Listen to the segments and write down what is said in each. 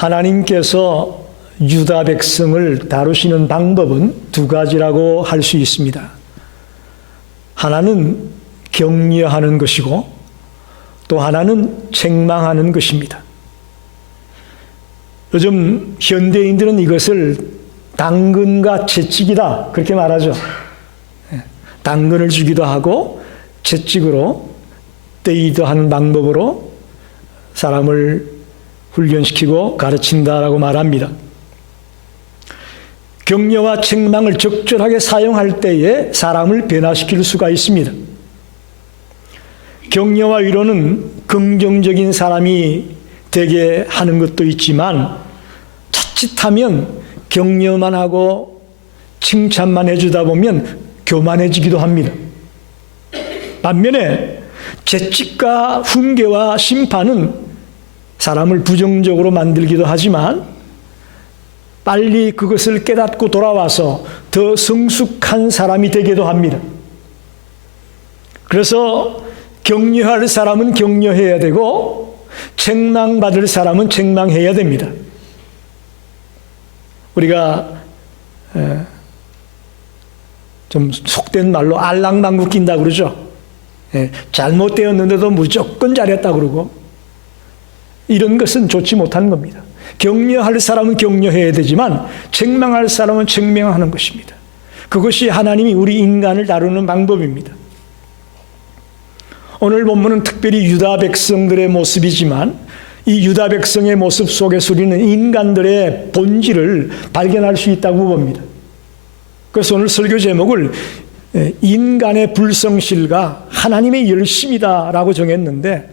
하나님께서 유다 백성을 다루시는 방법은 두 가지라고 할 수 있습니다. 하나는 격려하는 것이고 또 하나는 책망하는 것입니다. 요즘 현대인들은 이것을 당근과 채찍이다 그렇게 말하죠. 당근을 주기도 하고 채찍으로 때리기도 하는 방법으로 사람을 훈련시키고 가르친다라고 말합니다. 격려와 책망을 적절하게 사용할 때에 사람을 변화시킬 수가 있습니다. 격려와 위로는 긍정적인 사람이 되게 하는 것도 있지만 자칫하면 격려만 하고 칭찬만 해주다 보면 교만해지기도 합니다. 반면에 채찍과 훈계와 심판은 사람을 부정적으로 만들기도 하지만 빨리 그것을 깨닫고 돌아와서 더 성숙한 사람이 되기도 합니다. 그래서 격려할 사람은 격려해야 되고 책망받을 사람은 책망해야 됩니다. 우리가 좀 속된 말로 알랑방구 낀다고 그러죠. 잘못되었는데도 무조건 잘했다 그러고 이런 것은 좋지 못한 겁니다. 격려할 사람은 격려해야 되지만 책망할 사람은 책망하는 것입니다. 그것이 하나님이 우리 인간을 다루는 방법입니다. 오늘 본문은 특별히 유다 백성들의 모습이지만 이 유다 백성의 모습 속에서 우리는 인간들의 본질을 발견할 수 있다고 봅니다. 그래서 오늘 설교 제목을 인간의 불성실과 하나님의 열심이다라고 정했는데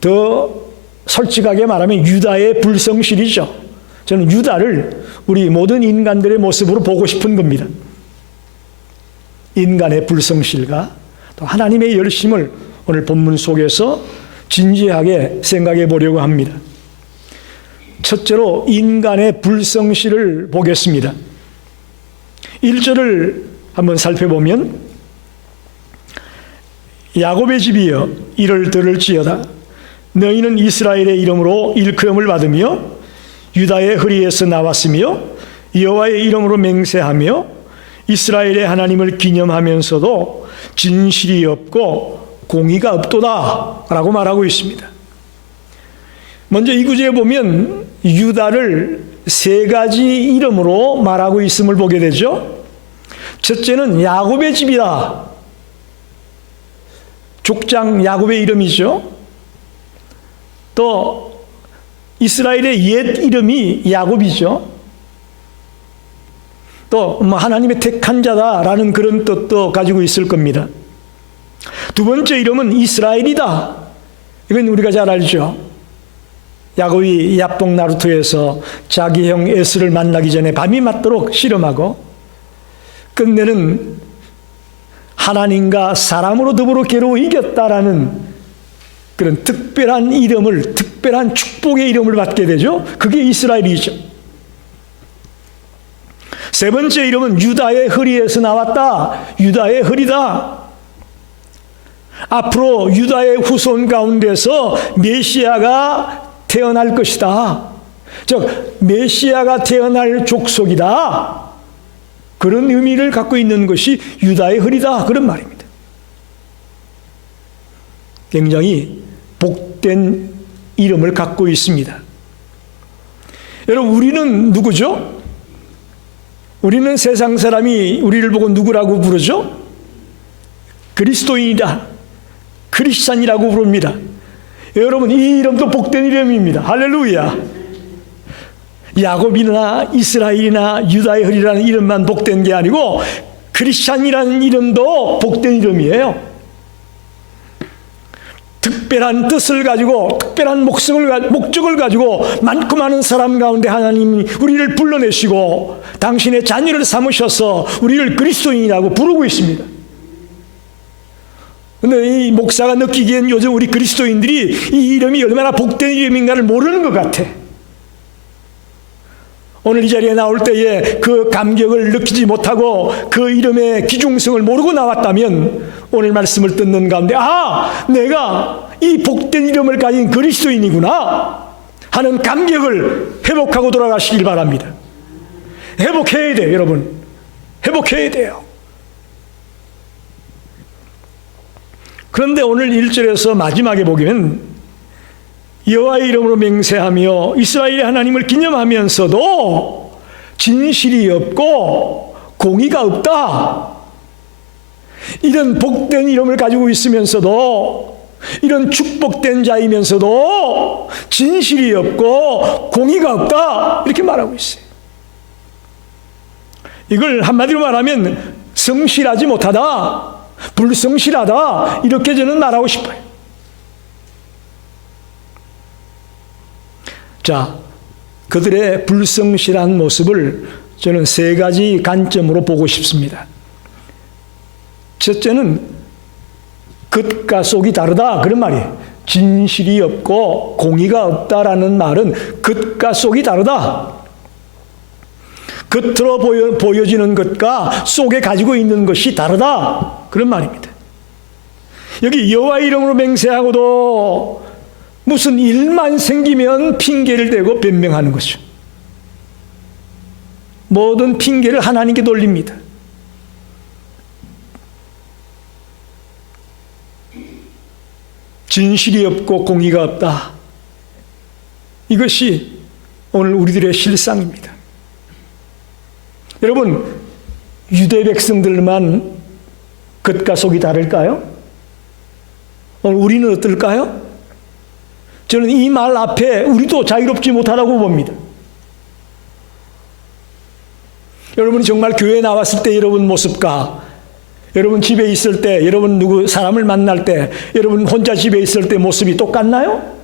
더 솔직하게 말하면 유다의 불성실이죠. 저는 유다를 우리 모든 인간들의 모습으로 보고 싶은 겁니다. 인간의 불성실과 또 하나님의 열심을 오늘 본문 속에서 진지하게 생각해 보려고 합니다. 첫째로 인간의 불성실을 보겠습니다. 1절을 한번 살펴보면 야곱의 집이여 이를 들을지어다 너희는 이스라엘의 이름으로 일컬음을 받으며 유다의 허리에서 나왔으며 여호와의 이름으로 맹세하며 이스라엘의 하나님을 기념하면서도 진실이 없고 공의가 없도다 라고 말하고 있습니다. 먼저 이 구절에 보면 유다를 세 가지 이름으로 말하고 있음을 보게 되죠. 첫째는 야곱의 집이다. 족장 야곱의 이름이죠. 또 이스라엘의 옛 이름이 야곱이죠. 또 하나님의 택한 자다라는 그런 뜻도 가지고 있을 겁니다. 두 번째 이름은 이스라엘이다. 이건 우리가 잘 알죠. 야곱이 야복 나루토에서 자기 형 에스를 만나기 전에 밤이 맞도록 씨름하고 끝내는 하나님과 사람으로 더불어 겨루어 이겼다라는 그런 특별한 이름을, 특별한 축복의 이름을 받게 되죠. 그게 이스라엘이죠. 세 번째 이름은 유다의 허리에서 나왔다. 유다의 허리다. 앞으로 유다의 후손 가운데서 메시아가 태어날 것이다. 즉 메시아가 태어날 족속이다. 그런 의미를 갖고 있는 것이 유다의 허리다. 그런 말입니다. 굉장히 복된 이름을 갖고 있습니다. 여러분 우리는 누구죠? 우리는 세상 사람이 우리를 보고 누구라고 부르죠? 그리스도인이다. 크리스찬이라고 부릅니다. 여러분 이 이름도 복된 이름입니다. 할렐루야. 야곱이나 이스라엘이나 유다의 허리라는 이름만 복된 게 아니고 크리스찬이라는 이름도 복된 이름이에요. 특별한 뜻을 가지고 특별한 목적을 가지고 많고 많은 사람 가운데 하나님이 우리를 불러내시고 당신의 자녀를 삼으셔서 우리를 그리스도인이라고 부르고 있습니다. 그런데 이 목사가 느끼기엔 요즘 우리 그리스도인들이 이 이름이 얼마나 복된 이름인가를 모르는 것 같아. 오늘 이 자리에 나올 때에 그 감격을 느끼지 못하고 그 이름의 귀중성을 모르고 나왔다면 오늘 말씀을 듣는 가운데 내가 이 복된 이름을 가진 그리스도인이구나 하는 감격을 회복하고 돌아가시길 바랍니다. 회복해야 돼요, 여러분. 회복해야 돼요. 그런데 오늘 1절에서 마지막에 보기는 여호와의 이름으로 맹세하며 이스라엘의 하나님을 기념하면서도 진실이 없고 공의가 없다. 이런 복된 이름을 가지고 있으면서도, 이런 축복된 자이면서도 진실이 없고 공의가 없다, 이렇게 말하고 있어요. 이걸 한마디로 말하면 성실하지 못하다, 불성실하다, 이렇게 저는 말하고 싶어요. 자, 그들의 불성실한 모습을 저는 세 가지 관점으로 보고 싶습니다. 첫째는 겉과 속이 다르다, 그런 말이에요. 진실이 없고 공의가 없다라는 말은 겉과 속이 다르다. 겉으로 보여지는 것과 속에 가지고 있는 것이 다르다, 그런 말입니다. 여기 여호와의 이름으로 맹세하고도 무슨 일만 생기면 핑계를 대고 변명하는 거죠. 모든 핑계를 하나님께 돌립니다. 진실이 없고 공의가 없다. 이것이 오늘 우리들의 실상입니다. 여러분, 유대 백성들만 겉과 속이 다를까요? 오늘 우리는 어떨까요? 저는 이 말 앞에 우리도 자유롭지 못하다고 봅니다. 여러분이 정말 교회에 나왔을 때 여러분 모습과, 여러분 집에 있을 때, 여러분 누구 사람을 만날 때, 여러분 혼자 집에 있을 때 모습이 똑같나요?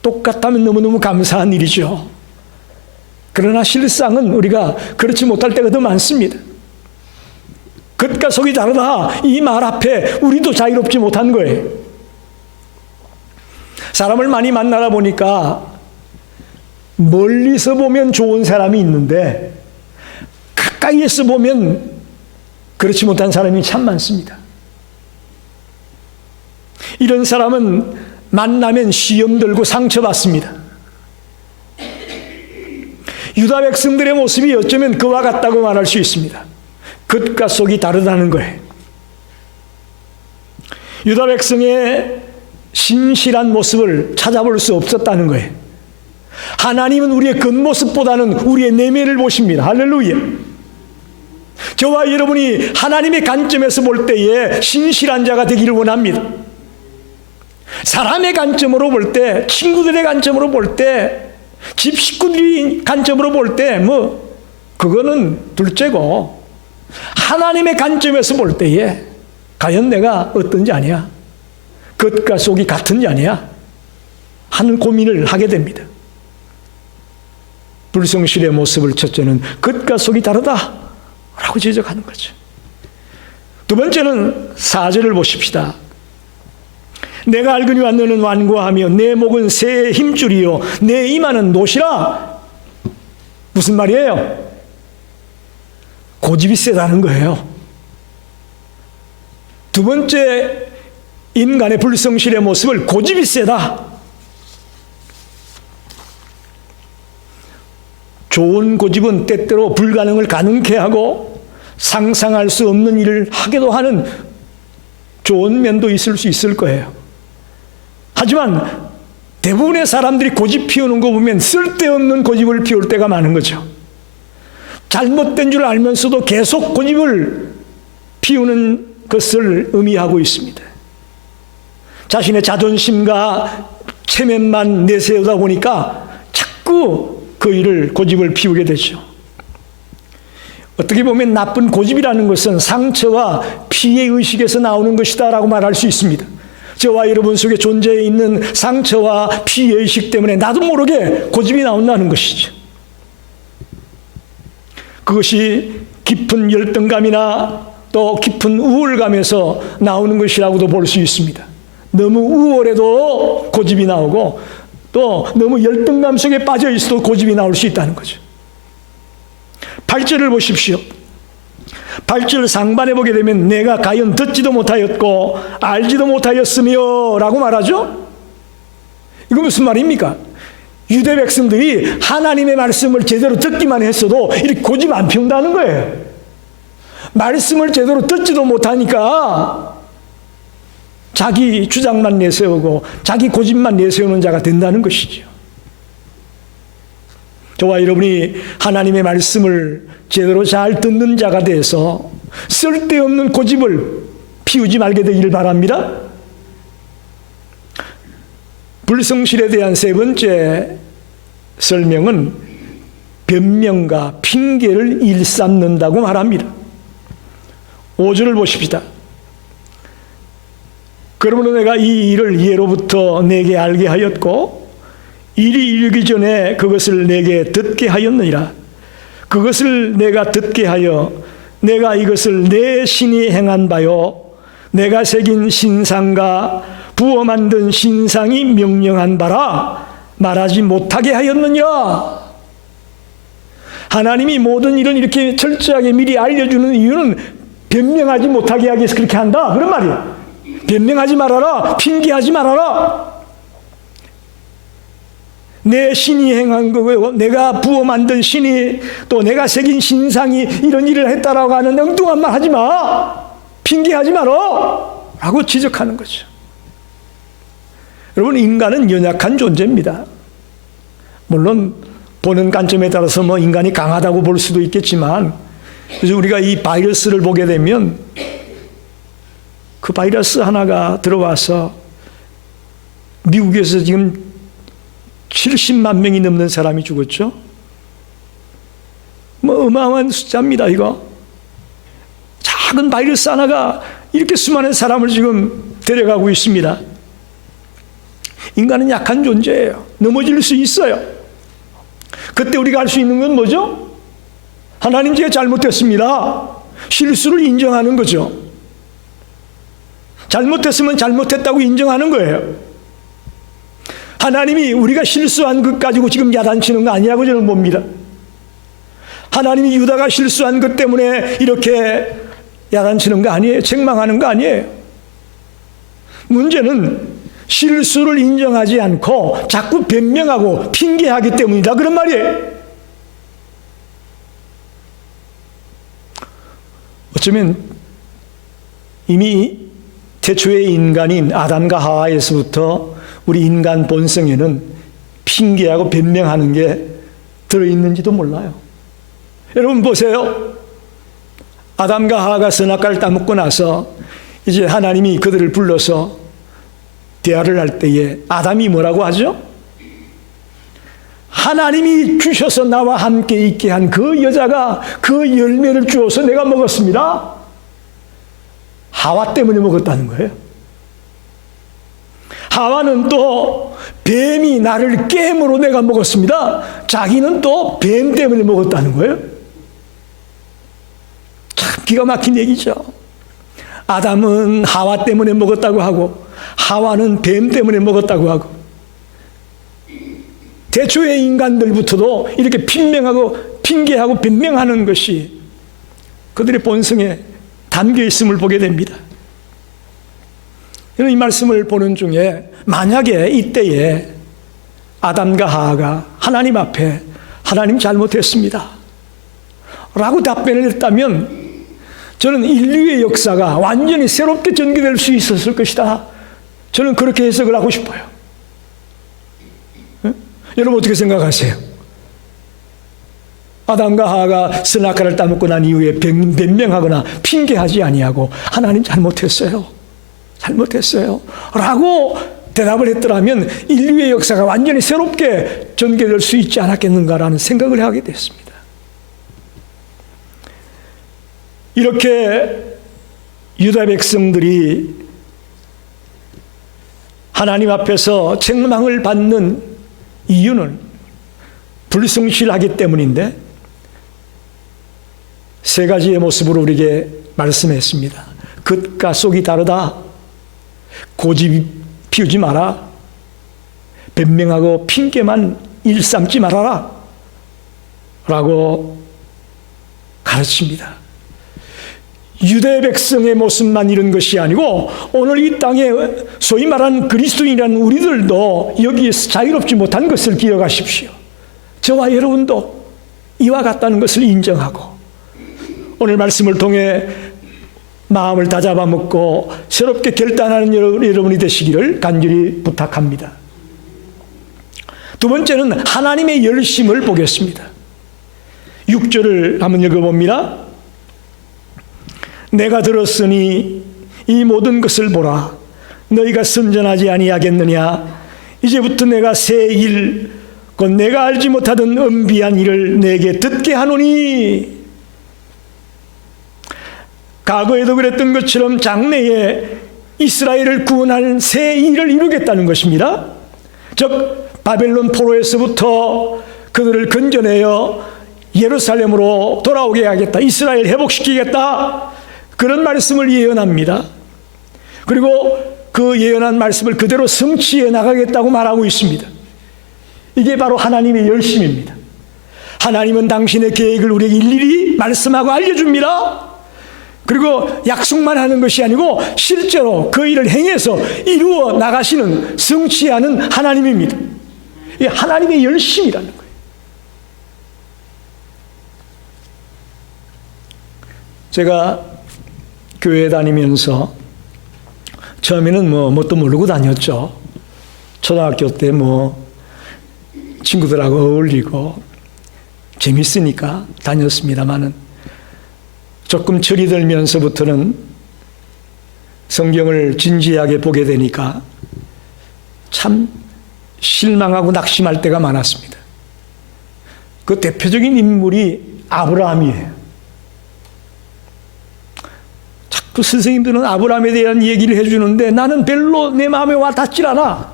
똑같다면 너무너무 감사한 일이죠. 그러나 실상은 우리가 그렇지 못할 때가 더 많습니다. 겉과 속이 다르다, 이 말 앞에 우리도 자유롭지 못한 거예요. 사람을 많이 만나다 보니까 멀리서 보면 좋은 사람이 있는데 가까이에서 보면 그렇지 못한 사람이 참 많습니다. 이런 사람은 만나면 시험 들고 상처받습니다. 유다 백성들의 모습이 어쩌면 그와 같다고 말할 수 있습니다. 겉과 속이 다르다는 거예요. 유다 백성의 신실한 모습을 찾아볼 수 없었다는 거예요. 하나님은 우리의 겉모습보다는 우리의 내면을 보십니다. 할렐루야. 저와 여러분이 하나님의 관점에서 볼 때에 신실한 자가 되기를 원합니다. 사람의 관점으로 볼 때, 친구들의 관점으로 볼 때, 집 식구들의 관점으로 볼 때, 그거는 둘째고, 하나님의 관점에서 볼 때에 과연 내가 어떤 자냐, 겉과 속이 같은 자냐 하는 고민을 하게 됩니다. 불성실의 모습을 첫째는 겉과 속이 다르다라고 지적하는 거죠. 두 번째는 4절을 보십시다. 내가 알거니와 너는 완고하며 내 목은 새의 힘줄이요 내 이마는 노시라. 무슨 말이에요? 고집이 세다는 거예요. 두 번째 인간의 불성실의 모습을 고집이 세다. 좋은 고집은 때때로 불가능을 가능케 하고 상상할 수 없는 일을 하기도 하는 좋은 면도 있을 수 있을 거예요. 하지만 대부분의 사람들이 고집 피우는 거 보면 쓸데없는 고집을 피울 때가 많은 거죠. 잘못된 줄 알면서도 계속 고집을 피우는 것을 의미하고 있습니다. 자신의 자존심과 체면만 내세우다 보니까 자꾸 그 일을 고집을 피우게 되죠. 어떻게 보면 나쁜 고집이라는 것은 상처와 피해의식에서 나오는 것이다라고 말할 수 있습니다. 저와 여러분 속에 존재해 있는 상처와 피해의식 때문에 나도 모르게 고집이 나온다는 것이죠. 그것이 깊은 열등감이나 또 깊은 우월감에서 나오는 것이라고도 볼 수 있습니다. 너무 우월해도 고집이 나오고 또 너무 열등감 속에 빠져 있어도 고집이 나올 수 있다는 거죠. 8절을 보십시오. 8절 상반에 보게 되면 내가 과연 듣지도 못하였고 알지도 못하였으며 라고 말하죠. 이거 무슨 말입니까? 유대 백성들이 하나님의 말씀을 제대로 듣기만 했어도 이렇게 고집 안 피운다는 거예요. 말씀을 제대로 듣지도 못하니까 자기 주장만 내세우고 자기 고집만 내세우는 자가 된다는 것이죠. 저와 여러분이 하나님의 말씀을 제대로 잘 듣는 자가 돼서 쓸데없는 고집을 피우지 말게 되기를 바랍니다. 불성실에 대한 세 번째 설명은 변명과 핑계를 일삼는다고 말합니다. 5절을 보십시다. 그러므로 내가 이 일을 예로부터 내게 알게 하였고 일이 이르기 전에 그것을 내게 듣게 하였느니라. 그것을 내가 듣게 하여 내가 이것을 내 신이 행한 바요 내가 새긴 신상과 부어 만든 신상이 명령한 바라 말하지 못하게 하였느냐. 하나님이 모든 일은 이렇게 철저하게 미리 알려주는 이유는 변명하지 못하게 하기 위해서 그렇게 한다 그런 말이에요. 변명하지 말아라. 핑계하지 말아라. 내 신이 행한 거고요. 내가 부어 만든 신이 또 내가 새긴 신상이 이런 일을 했다라고 하는 엉뚱한 말 하지 마. 핑계하지 마라. 라고 지적하는 거죠. 여러분, 인간은 연약한 존재입니다. 물론 보는 관점에 따라서 뭐 인간이 강하다고 볼 수도 있겠지만, 그래서 우리가 이 바이러스를 보게 되면 그 바이러스 하나가 들어와서 미국에서 지금 70만 명이 넘는 사람이 죽었죠. 뭐 어마어마한 숫자입니다. 이거 작은 바이러스 하나가 이렇게 수많은 사람을 지금 데려가고 있습니다. 인간은 약한 존재예요. 넘어질 수 있어요. 그때 우리가 할 수 있는 건 뭐죠? 하나님, 제가 잘못했습니다. 실수를 인정하는 거죠. 잘못했으면 잘못했다고 인정하는 거예요. 하나님이 우리가 실수한 것 가지고 지금 야단치는 거 아니라고 저는 봅니다. 하나님이 유다가 실수한 것 때문에 이렇게 야단치는 거 아니에요. 책망하는 거 아니에요. 문제는 실수를 인정하지 않고 자꾸 변명하고 핑계하기 때문이다 그런 말이에요. 어쩌면 이미 태초의 인간인 아담과 하와에서부터 우리 인간 본성에는 핑계하고 변명하는 게 들어있는지도 몰라요. 여러분 보세요. 아담과 하와가 선악과를 따먹고 나서 이제 하나님이 그들을 불러서 대화를 할 때에 아담이 뭐라고 하죠? 하나님이 주셔서 나와 함께 있게 한 그 여자가 그 열매를 주어서 내가 먹었습니다. 하와 때문에 먹었다는 거예요. 하와는 또 뱀이 나를 깨므로 내가 먹었습니다. 자기는 또 뱀 때문에 먹었다는 거예요. 참 기가 막힌 얘기죠. 아담은 하와 때문에 먹었다고 하고 하와는 뱀 때문에 먹었다고 하고, 대초의 인간들부터도 이렇게 핑계하고 변명하는 것이 그들의 본성에 담겨 있음을 보게 됩니다. 이 말씀을 보는 중에 만약에 이때에 아담과 하와가 하나님 앞에 하나님 잘못했습니다 라고 답변을 했다면 저는 인류의 역사가 완전히 새롭게 전개될 수 있었을 것이다. 저는 그렇게 해석을 하고 싶어요. 네? 여러분 어떻게 생각하세요? 아담과 하와가 선악과를 따먹고 난 이후에 변명하거나 핑계하지 아니하고 하나님 잘못했어요 라고 대답을 했더라면 인류의 역사가 완전히 새롭게 전개될 수 있지 않았겠는가라는 생각을 하게 됐습니다. 이렇게 유다 백성들이 하나님 앞에서 책망을 받는 이유는 불성실하기 때문인데, 세 가지의 모습으로 우리에게 말씀했습니다. 겉과 속이 다르다. 고집 피우지 마라. 변명하고 핑계만 일삼지 말아라. 라고 가르칩니다. 유대 백성의 모습만 이런 것이 아니고 오늘 이 땅에 소위 말하는 그리스도인이라는 우리들도 여기에서 자유롭지 못한 것을 기억하십시오. 저와 여러분도 이와 같다는 것을 인정하고 오늘 말씀을 통해 마음을 다잡아먹고 새롭게 결단하는 여러분이 되시기를 간절히 부탁합니다. 두 번째는 하나님의 열심을 보겠습니다. 6절을 한번 읽어봅니다. 내가 들었으니 이 모든 것을 보라. 너희가 선전하지 아니하겠느냐. 이제부터 내가 새 일, 곧 내가 알지 못하던 은비한 일을 내게 듣게 하노니. 과거에도 그랬던 것처럼 장래에 이스라엘을 구원할 새 일을 이루겠다는 것입니다. 즉 바벨론 포로에서부터 그들을 건져내어 예루살렘으로 돌아오게 하겠다. 이스라엘 회복시키겠다. 그런 말씀을 예언합니다. 그리고 그 예언한 말씀을 그대로 성취해 나가겠다고 말하고 있습니다. 이게 바로 하나님의 열심입니다. 하나님은 당신의 계획을 우리에게 일일이 말씀하고 알려줍니다. 그리고 약속만 하는 것이 아니고 실제로 그 일을 행해서 이루어 나가시는, 성취하는 하나님입니다. 이게 하나님의 열심이라는 거예요. 제가 교회 다니면서 처음에는 뭣도 모르고 다녔죠. 초등학교 때 친구들하고 어울리고 재밌으니까 다녔습니다만은 조금 철이 들면서부터는 성경을 진지하게 보게 되니까 참 실망하고 낙심할 때가 많았습니다. 그 대표적인 인물이 아브라함이에요. 자꾸 선생님들은 아브라함에 대한 얘기를 해주는데 나는 별로 내 마음에 와 닿질 않아.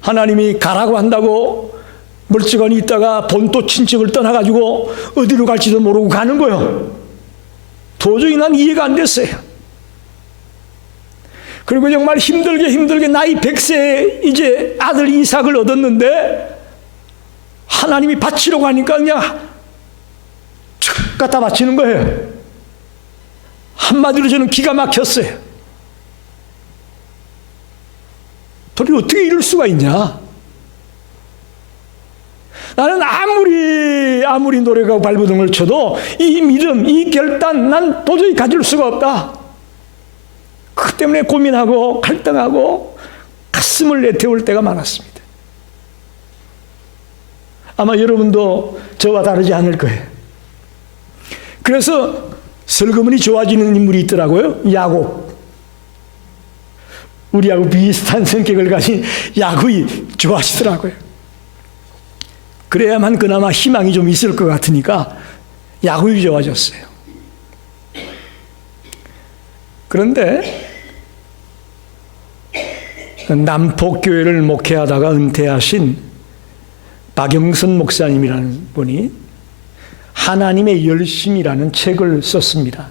하나님이 가라고 한다고 멀쩡하니 있다가 본토 친척을 떠나가지고 어디로 갈지도 모르고 가는 거예요. 도저히 난 이해가 안 됐어요. 그리고 정말 힘들게 나이 100세에 이제 아들 이삭을 얻었는데 하나님이 바치러 가니까 그냥 툭 갖다 바치는 거예요. 한마디로 저는 기가 막혔어요. 도대체 어떻게 이럴 수가 있냐? 나는 아무리 노력하고 발버둥을 쳐도 이 믿음, 이 결단 난 도저히 가질 수가 없다. 그 때문에 고민하고 갈등하고 가슴을 내태울 때가 많았습니다. 아마 여러분도 저와 다르지 않을 거예요. 그래서 슬그머니 좋아지는 인물이 있더라고요. 야곱. 우리하고 비슷한 성격을 가진 야곱이 좋아지더라고요. 그래야만 그나마 희망이 좀 있을 것 같으니까 야곱이 좋아졌어요. 그런데 남포교회를 목회하다가 은퇴하신 박영선 목사님이라는 분이 하나님의 열심이라는 책을 썼습니다.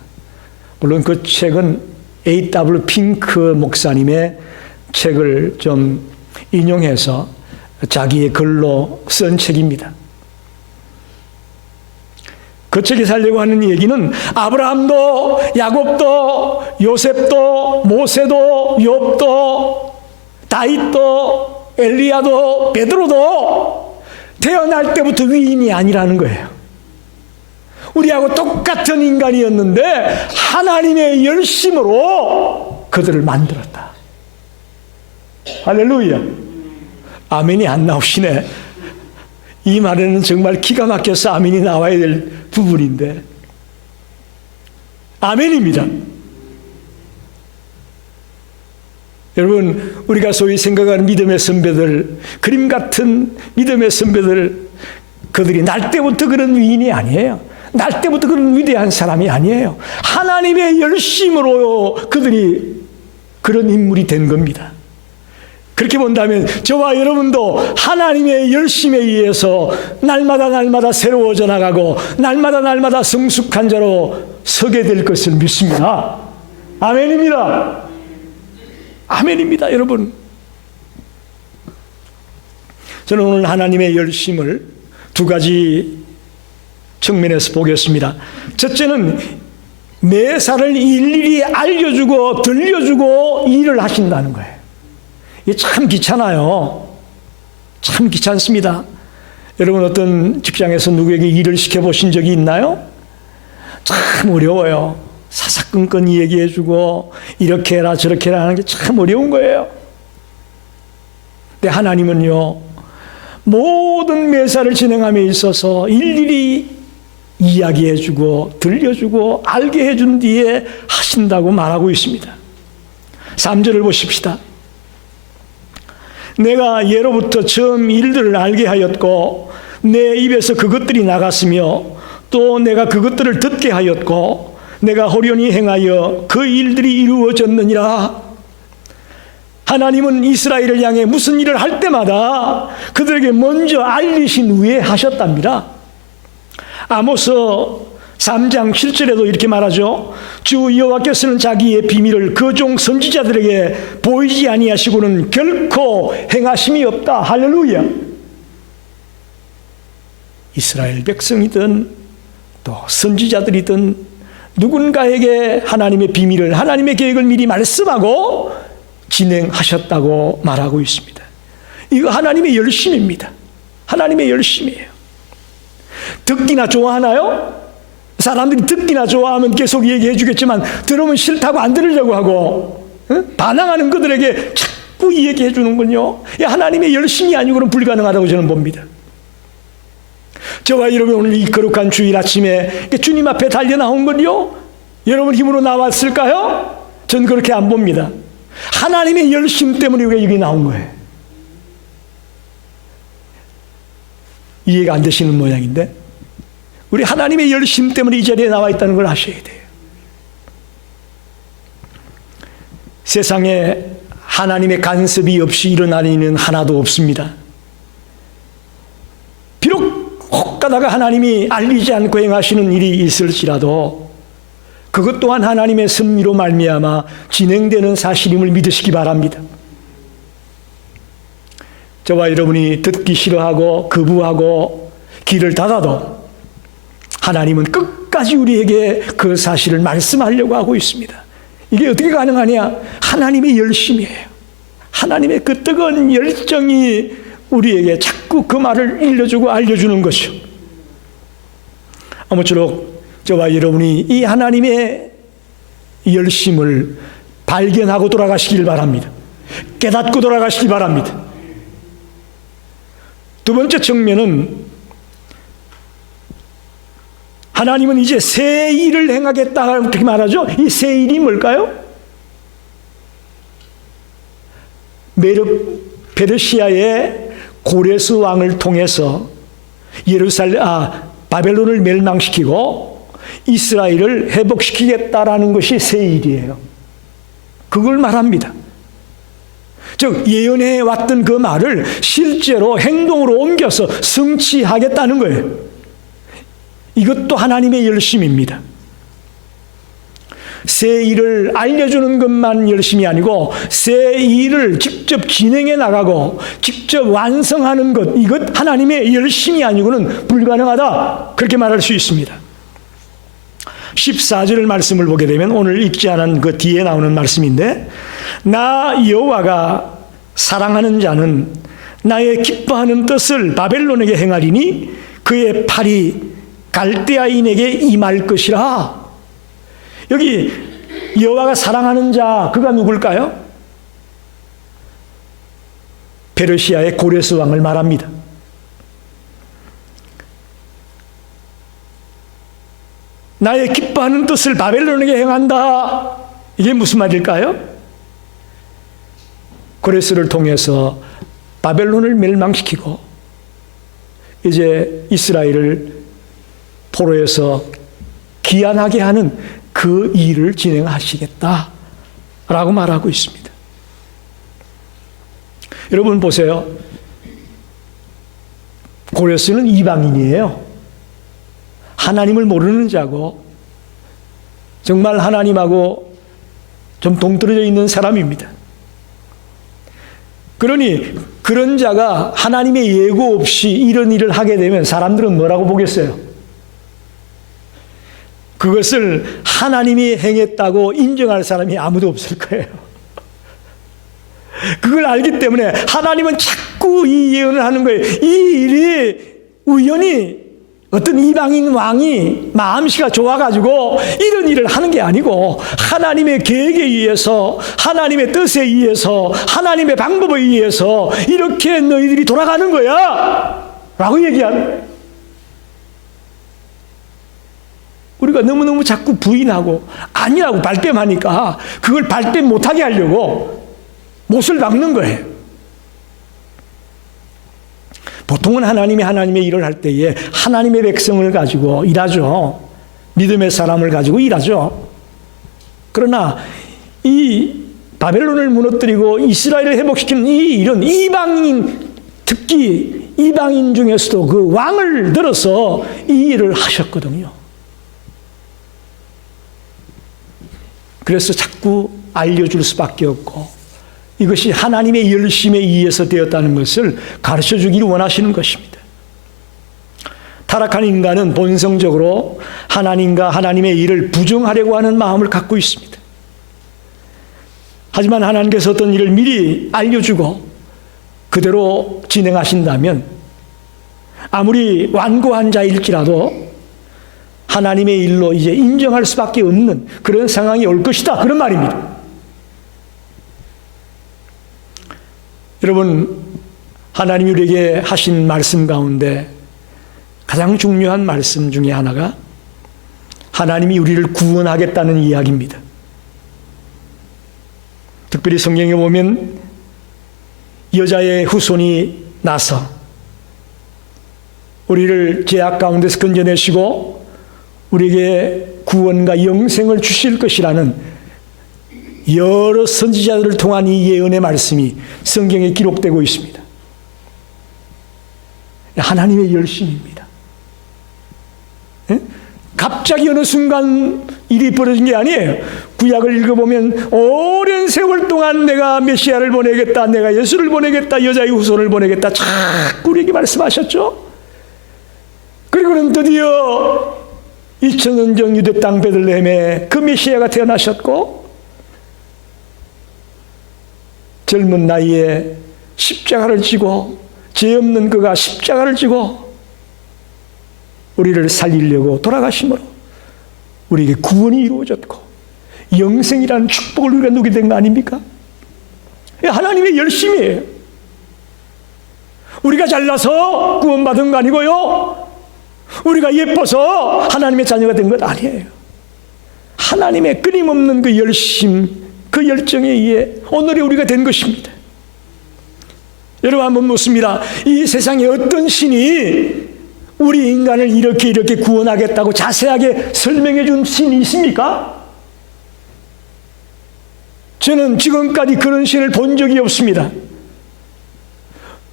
물론 그 책은 A.W. 핑크 목사님의 책을 좀 인용해서 자기의 글로 쓴 책입니다. 그 책에 살려고 하는 얘기는 아브라함도 야곱도 요셉도 모세도 욥도 다윗도 엘리야도 베드로도 태어날 때부터 위인이 아니라는 거예요. 우리하고 똑같은 인간이었는데 하나님의 열심으로 그들을 만들었다. 할렐루야. 아멘이 안 나오시네. 이 말에는 정말 기가 막혀서 아멘이 나와야 될 부분인데 아멘입니다. 여러분, 우리가 소위 생각하는 믿음의 선배들, 그림 같은 믿음의 선배들, 그들이 날 때부터 그런 위인이 아니에요. 날 때부터 그런 위대한 사람이 아니에요. 하나님의 열심으로 그들이 그런 인물이 된 겁니다. 그렇게 본다면 저와 여러분도 하나님의 열심에 의해서 날마다 새로워져 나가고 날마다 성숙한 자로 서게 될 것을 믿습니다. 아멘입니다. 아멘입니다, 여러분. 저는 오늘 하나님의 열심을 두 가지 측면에서 보겠습니다. 첫째는 매사를 일일이 알려주고 들려주고 일을 하신다는 거예요. 이게 참 귀찮아요. 참 귀찮습니다. 여러분 어떤 직장에서 누구에게 일을 시켜보신 적이 있나요? 참 어려워요. 사사건건 얘기해주고 이렇게 해라 저렇게 해라 하는 게 참 어려운 거예요. 근데 하나님은요, 모든 매사를 진행함에 있어서 일일이 이야기해주고 들려주고 알게 해준 뒤에 하신다고 말하고 있습니다. 3절을 보십시다. 내가 예로부터 처음 일들을 알게 하였고 내 입에서 그것들이 나갔으며 또 내가 그것들을 듣게 하였고 내가 호련히 행하여 그 일들이 이루어졌느니라. 하나님은 이스라엘을 향해 무슨 일을 할 때마다 그들에게 먼저 알리신 후에 하셨답니다. 아모스 3장 7절에도 이렇게 말하죠. 주 여호와께서는 자기의 비밀을 그 종 선지자들에게 보이지 아니하시고는 결코 행하심이 없다. 할렐루야. 이스라엘 백성이든 또 선지자들이든 누군가에게 하나님의 비밀을, 하나님의 계획을 미리 말씀하고 진행하셨다고 말하고 있습니다. 이거 하나님의 열심입니다. 하나님의 열심이에요. 듣기나 좋아하나요? 사람들이 듣기나 좋아하면 계속 얘기해 주겠지만 들으면 싫다고 안 들으려고 하고 반항하는 그들에게 자꾸 얘기해 주는군요. 하나님의 열심이 아니고는 불가능하다고 저는 봅니다. 저와 여러분 오늘 이 거룩한 주일 아침에 주님 앞에 달려 나온 건요, 여러분 힘으로 나왔을까요? 전 그렇게 안 봅니다. 하나님의 열심 때문에 우리가 여기 나온 거예요. 이해가 안 되시는 모양인데 우리 하나님의 열심 때문에 이 자리에 나와 있다는 걸 아셔야 돼요. 세상에 하나님의 간섭이 없이 일어나는 일은 하나도 없습니다. 비록 혹 가다가 하나님이 알리지 않고 행하시는 일이 있을지라도 그것 또한 하나님의 섭리로 말미암아 진행되는 사실임을 믿으시기 바랍니다. 저와 여러분이 듣기 싫어하고 거부하고 귀를 닫아도 하나님은 끝까지 우리에게 그 사실을 말씀하려고 하고 있습니다. 이게 어떻게 가능하냐? 하나님의 열심이에요. 하나님의 그 뜨거운 열정이 우리에게 자꾸 그 말을 일러주고 알려주는 것이죠. 아무쪼록 저와 여러분이 이 하나님의 열심을 발견하고 돌아가시길 바랍니다. 깨닫고 돌아가시기 바랍니다. 두 번째 측면은 하나님은 이제 새 일을 행하겠다 이렇게 말하죠. 이 새 일이 뭘까요? 페르시아의 고레스 왕을 통해서 바벨론을 멸망시키고 이스라엘을 회복시키겠다라는 것이 새 일이에요. 그걸 말합니다. 즉 예언해 왔던 그 말을 실제로 행동으로 옮겨서 성취하겠다는 거예요. 이것도 하나님의 열심입니다. 새 일을 알려주는 것만 열심이 아니고 새 일을 직접 진행해 나가고 직접 완성하는 것, 이것 하나님의 열심이 아니고는 불가능하다, 그렇게 말할 수 있습니다. 14절 말씀을 보게 되면 오늘 읽지 않은 그 뒤에 나오는 말씀인데, 나 여호와가 사랑하는 자는 나의 기뻐하는 뜻을 바벨론에게 행하리니 그의 팔이 갈대아인에게 임할 것이라. 여기 여호와가 사랑하는 자, 그가 누굴까요? 페르시아의 고레스 왕을 말합니다. 나의 기뻐하는 뜻을 바벨론에게 행한다. 이게 무슨 말일까요? 고레스를 통해서 바벨론을 멸망시키고 이제 이스라엘을 포로에서 귀환하게 하는 그 일을 진행하시겠다라고 말하고 있습니다. 여러분 보세요. 고레스는 이방인이에요. 하나님을 모르는 자고 정말 하나님하고 좀 동떨어져 있는 사람입니다. 그러니 그런 자가 하나님의 예고 없이 이런 일을 하게 되면 사람들은 뭐라고 보겠어요? 그것을 하나님이 행했다고 인정할 사람이 아무도 없을 거예요. 그걸 알기 때문에 하나님은 자꾸 이 예언을 하는 거예요. 이 일이 우연히 어떤 이방인 왕이 마음씨가 좋아가지고 이런 일을 하는 게 아니고 하나님의 계획에 의해서, 하나님의 뜻에 의해서, 하나님의 방법에 의해서 이렇게 너희들이 돌아가는 거야 라고 얘기하는 거예요. 우리가 너무너무 자꾸 부인하고 아니라고 발뺌하니까 그걸 발뺌 못하게 하려고 못을 박는 거예요. 보통은 하나님의 일을 할 때에 하나님의 백성을 가지고 일하죠. 믿음의 사람을 가지고 일하죠. 그러나 이 바벨론을 무너뜨리고 이스라엘을 회복시키는 이 일은 이방인, 특히 이방인 중에서도 그 왕을 들어서 이 일을 하셨거든요. 그래서 자꾸 알려줄 수밖에 없고 이것이 하나님의 열심에 의해서 되었다는 것을 가르쳐 주기를 원하시는 것입니다. 타락한 인간은 본성적으로 하나님과 하나님의 일을 부정하려고 하는 마음을 갖고 있습니다. 하지만 하나님께서 어떤 일을 미리 알려주고 그대로 진행하신다면 아무리 완고한 자일지라도 하나님의 일로 이제 인정할 수밖에 없는 그런 상황이 올 것이다, 그런 말입니다. 여러분, 하나님이 우리에게 하신 말씀 가운데 가장 중요한 말씀 중에 하나가 하나님이 우리를 구원하겠다는 이야기입니다. 특별히 성경에 보면 여자의 후손이 나서 우리를 죄악 가운데서 건져내시고 우리에게 구원과 영생을 주실 것이라는 여러 선지자들을 통한 이 예언의 말씀이 성경에 기록되고 있습니다. 하나님의 열심입니다. 갑자기 어느 순간 일이 벌어진 게 아니에요. 구약을 읽어보면 오랜 세월 동안 내가 메시아를 보내겠다, 내가 예수를 보내겠다, 여자의 후손을 보내겠다 자꾸 우리에게 말씀하셨죠. 그리고는 드디어 2000년 전 유대 땅 베들레헴에 그 메시아가 태어나셨고 젊은 나이에 십자가를 지고 죄 없는 그가 십자가를 지고 우리를 살리려고 돌아가심으로 우리에게 구원이 이루어졌고 영생이라는 축복을 우리가 누리게 된 거 아닙니까? 하나님의 열심이에요. 우리가 잘나서 구원받은 거 아니고요, 우리가 예뻐서 하나님의 자녀가 된 것 아니에요. 하나님의 끊임없는 그 열심, 그 열정에 의해 오늘의 우리가 된 것입니다. 여러분, 한번 묻습니다. 이 세상에 어떤 신이 우리 인간을 이렇게 구원하겠다고 자세하게 설명해 준 신이 있습니까? 저는 지금까지 그런 신을 본 적이 없습니다.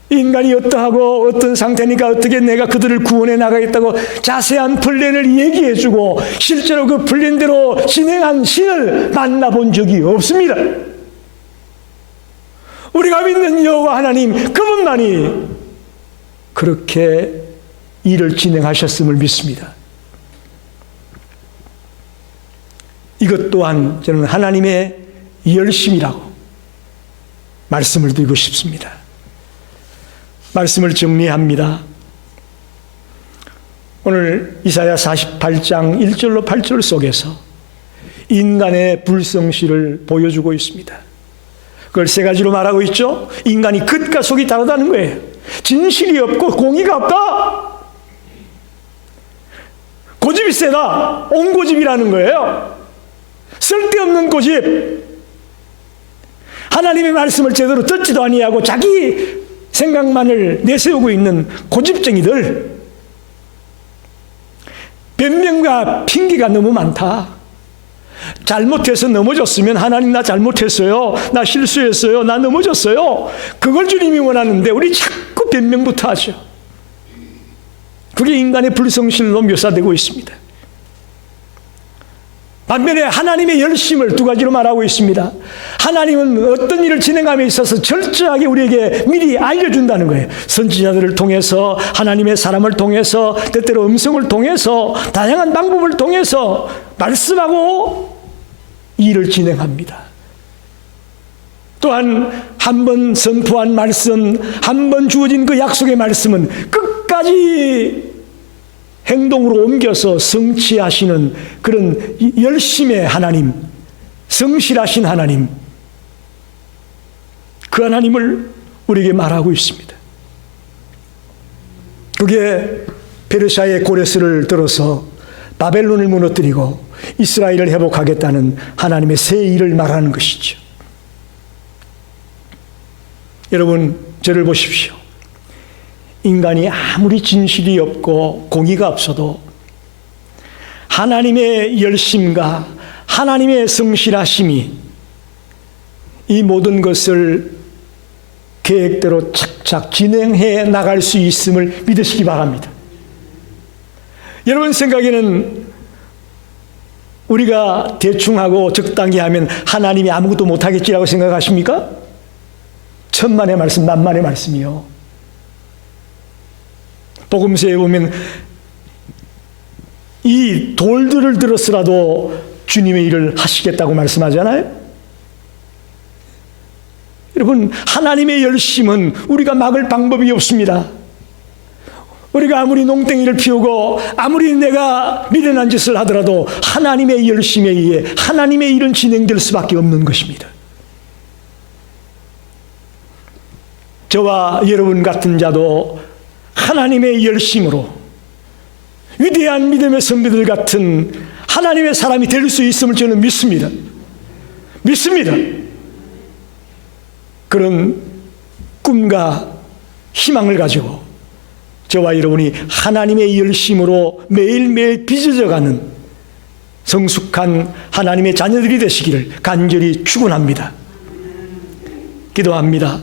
인간이 어떠하고 어떤 상태니까 어떻게 내가 그들을 구원해 나가겠다고 자세한 플랜을 얘기해 주고 실제로 그 플랜대로 진행한 신을 만나본 적이 없습니다. 우리가 믿는 여호와 하나님, 그분만이 그렇게 일을 진행하셨음을 믿습니다. 이것 또한 저는 하나님의 열심이라고 말씀을 드리고 싶습니다. 말씀을 정리합니다. 오늘 이사야 48장 1절로 8절 속에서 인간의 불성실을 보여주고 있습니다. 그걸 세 가지로 말하고 있죠. 인간이 겉과 속이 다르다는 거예요. 진실이 없고 공의가 없다. 고집이 세다. 옹고집이라는 거예요. 쓸데없는 고집. 하나님의 말씀을 제대로 듣지도 아니하고 자기 생각만을 내세우고 있는 고집쟁이들. 변명과 핑계가 너무 많다. 잘못해서 넘어졌으면 하나님 나 잘못했어요, 나 실수했어요, 나 넘어졌어요, 그걸 주님이 원하는데 우리 자꾸 변명부터 하죠. 그게 인간의 불성실로 묘사되고 있습니다. 반면에 하나님의 열심을 두 가지로 말하고 있습니다. 하나님은 어떤 일을 진행함에 있어서 철저하게 우리에게 미리 알려준다는 거예요. 선지자들을 통해서, 하나님의 사람을 통해서, 때때로 음성을 통해서, 다양한 방법을 통해서 말씀하고 일을 진행합니다. 또한 한 번 선포한 말씀, 한 번 주어진 그 약속의 말씀은 끝까지 행동으로 옮겨서 성취하시는 그런 열심의 하나님, 성실하신 하나님, 그 하나님을 우리에게 말하고 있습니다. 그게 페르시아의 고레스를 들어서 바벨론을 무너뜨리고 이스라엘을 회복하겠다는 하나님의 새 일을 말하는 것이죠. 여러분, 저를 보십시오. 인간이 아무리 진실이 없고 공의가 없어도 하나님의 열심과 하나님의 성실하심이 이 모든 것을 계획대로 착착 진행해 나갈 수 있음을 믿으시기 바랍니다. 여러분 생각에는 우리가 대충 하고 적당히 하면 하나님이 아무것도 못하겠지라고 생각하십니까? 천만의 말씀, 만만의 말씀이요. 복음서에 보면 이 돌들을 들었으라도 주님의 일을 하시겠다고 말씀하잖아요. 여러분, 하나님의 열심은 우리가 막을 방법이 없습니다. 우리가 아무리 농땡이를 피우고 아무리 내가 미련한 짓을 하더라도 하나님의 열심에 의해 하나님의 일은 진행될 수밖에 없는 것입니다. 저와 여러분 같은 자도 하나님의 열심으로 위대한 믿음의 선비들 같은 하나님의 사람이 될 수 있음을 저는 믿습니다. 믿습니다. 그런 꿈과 희망을 가지고 저와 여러분이 하나님의 열심으로 매일매일 빚어져가는 성숙한 하나님의 자녀들이 되시기를 간절히 축원합니다. 기도합니다.